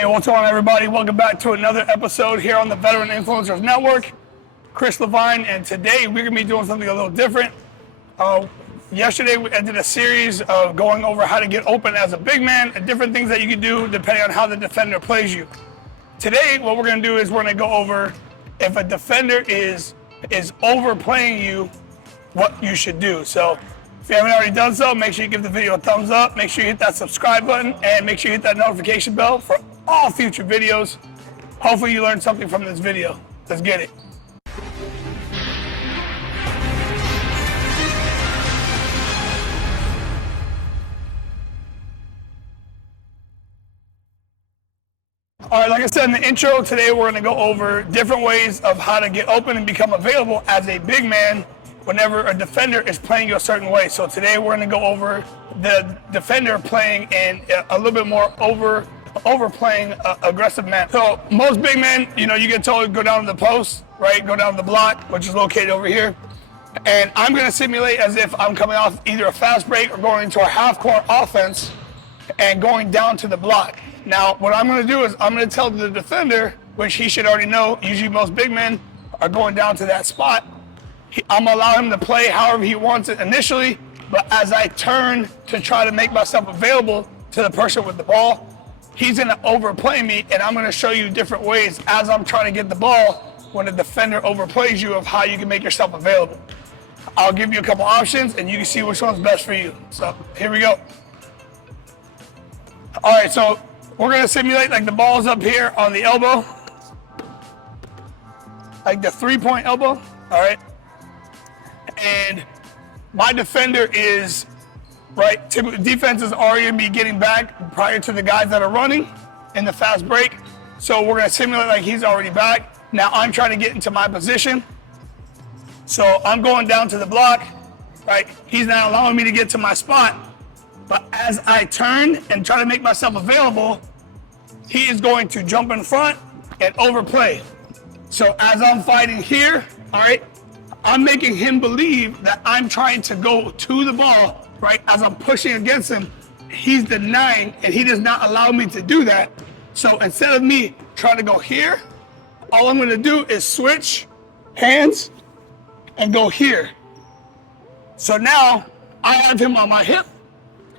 Hey, what's going on, everybody? Welcome back to another episode here on the Veteran Influencers Network. Chris Levine, and today we're going to be doing something a little different. Yesterday we ended a series of going over how to get open as a big man and different things that you can do depending on how the defender plays you. Today, what we're going to do is we're going to go over if a defender is overplaying you, what you should do. So if you haven't already done so, make sure you give the video a thumbs up, make sure you hit that subscribe button, and make sure you hit that notification bell for all future videos. Hopefully you learned something from this video. Let's get it. All right, like I said in the intro, today we're going to go over different ways of how to get open and become available as a big man whenever a defender is playing you a certain way. So today we're going to go over the defender playing in a little bit more overplaying aggressive man. So most big men, you get told to go down to the post, right? Go down to the block, which is located over here. And I'm going to simulate as if I'm coming off either a fast break or going into a half-court offense and going down to the block. Now, what I'm going to do is I'm going to tell the defender, which he should already know, usually most big men are going down to that spot. I'm going to allow him to play however he wants it initially, but as I turn to try to make myself available to the person with the ball, he's going to overplay me, and I'm going to show you different ways as I'm trying to get the ball when the defender overplays you of how you can make yourself available. I'll give you a couple options, and you can see which one's best for you. So here we go. All right, so we're going to simulate like the ball's up here on the elbow, like the three-point elbow, all right? And my defender is, right, defense is already going to be getting back prior to the guys that are running in the fast break. So we're going to simulate like he's already back. Now I'm trying to get into my position. So I'm going down to the block, right? He's now allowing me to get to my spot. But as I turn and try to make myself available, he is going to jump in front and overplay. So as I'm fighting here, all right, I'm making him believe that I'm trying to go to the ball, right? As I'm pushing against him, he's denying, and he does not allow me to do that. So instead of me trying to go here, all I'm gonna do is switch hands and go here. So now I have him on my hip,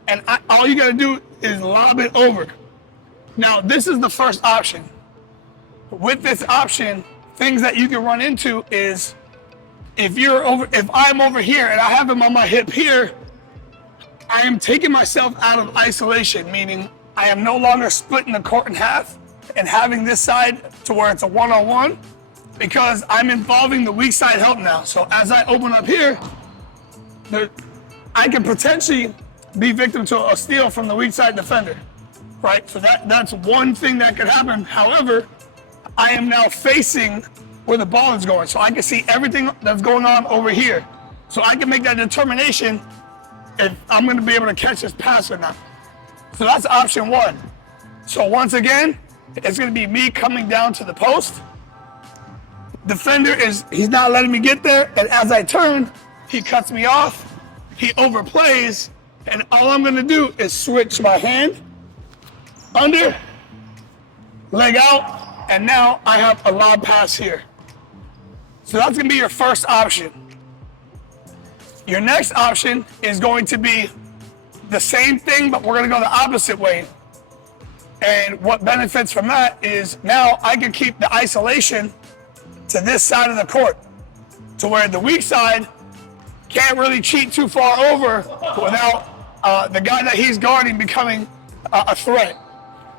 and all you gotta do is lob it over. Now, this is the first option. With this option, things that you can run into is if I'm over here and I have him on my hip here, I am taking myself out of isolation, meaning I am no longer splitting the court in half and having this side to where it's a one-on-one, because I'm involving the weak side help now. So as I open up here, I can potentially be victim to a steal from the weak side defender. Right, so that's one thing that could happen. However, I am now facing where the ball is going, so I can see everything that's going on over here. So I can make that determination if I'm going to be able to catch this pass or not. So that's option one. So once again, it's going to be me coming down to the post. Defender he's not letting me get there, and as I turn, he cuts me off, he overplays, and all I'm going to do is switch my hand under, leg out, and now I have a lob pass here. So that's going to be your first option. Your next option is going to be the same thing, but we're going to go the opposite way. And what benefits from that is now I can keep the isolation to this side of the court, to where the weak side can't really cheat too far over without the guy that he's guarding becoming a threat.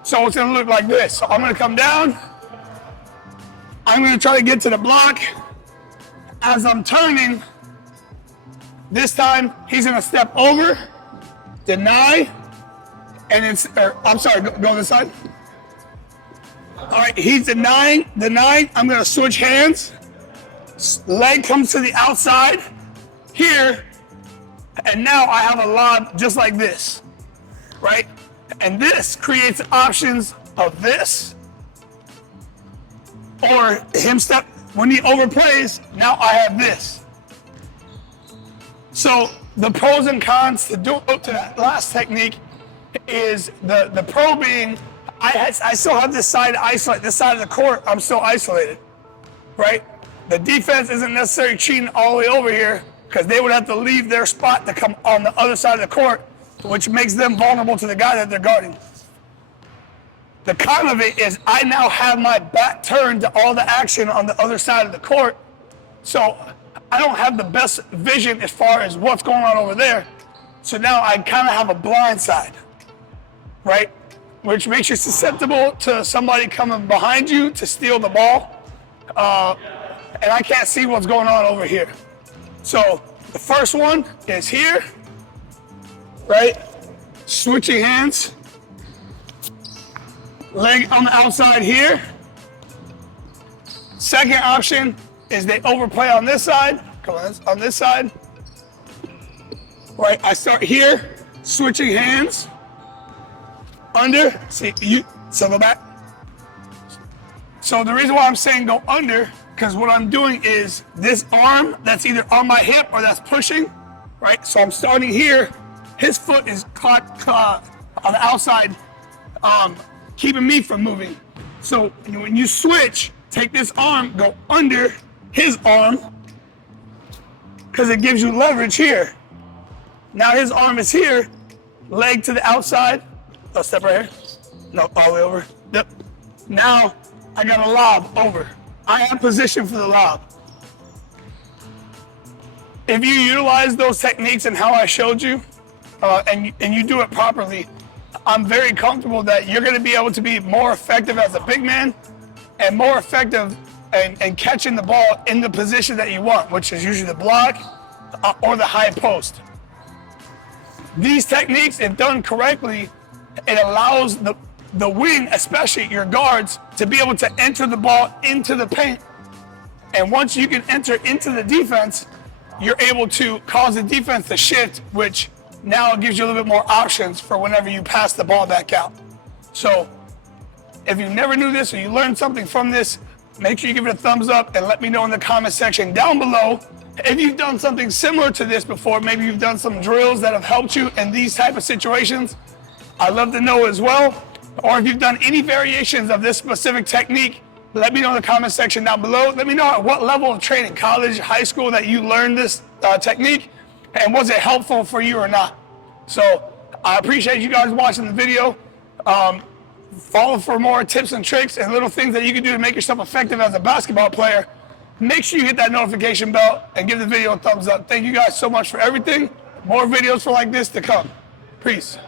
So it's gonna look like this. So I'm gonna come down. I'm gonna try to get to the block. As I'm turning, this time he's gonna step over, deny, and go this side. All right, he's denying. I'm gonna switch hands. Leg comes to the outside here, and now I have a lob just like this, right? And this creates options of this, or him step, when he overplays, now I have this. So the pros and cons to that last technique is the pro being, I still have this side isolated. This side of the court, I'm still isolated, right? The defense isn't necessarily cheating all the way over here because they would have to leave their spot to come on the other side of the court, which makes them vulnerable to the guy that they're guarding. The con of it is I now have my back turned to all the action on the other side of the court, so I don't have the best vision as far as what's going on over there. So now I kind of have a blind side, right? Which makes you susceptible to somebody coming behind you to steal the ball. And I can't see what's going on over here. So the first one is here, right? Switching hands. Leg on the outside here. Second option is they overplay on this side. Come on this side. Right, I start here, switching hands. Under, see, so go back. So the reason why I'm saying go under, because what I'm doing is this arm that's either on my hip or that's pushing, right? So I'm starting here, his foot is caught on the outside, keeping me from moving. So when you switch, take this arm, go under his arm, because it gives you leverage here. Now his arm is here, leg to the outside. Oh, step right here. No, all the way over. Yep. Now I got a lob over. I am positioned for the lob. If you utilize those techniques and how I showed you, and you do it properly, I'm very comfortable that you're going to be able to be more effective as a big man and more effective in catching the ball in the position that you want, which is usually the block or the high post. These techniques, if done correctly, it allows the wing, especially your guards, to be able to enter the ball into the paint. And once you can enter into the defense, you're able to cause the defense to shift, which now gives you a little bit more options for whenever you pass the ball back out. So if you never knew this or you learned something from this, make sure you give it a thumbs up and let me know in the comment section down below if you've done something similar to this before. Maybe you've done some drills that have helped you in these type of situations. I'd love to know as well. Or if you've done any variations of this specific technique, let me know in the comment section down below. Let me know at what level of training, college, high school, that you learned this technique, and was it helpful for you or not. So I appreciate you guys watching the video. Follow for more tips and tricks and little things that you can do to make yourself effective as a basketball player. Make sure you hit that notification bell and give the video a thumbs up. Thank you guys so much for everything. More videos for like this to come. Peace.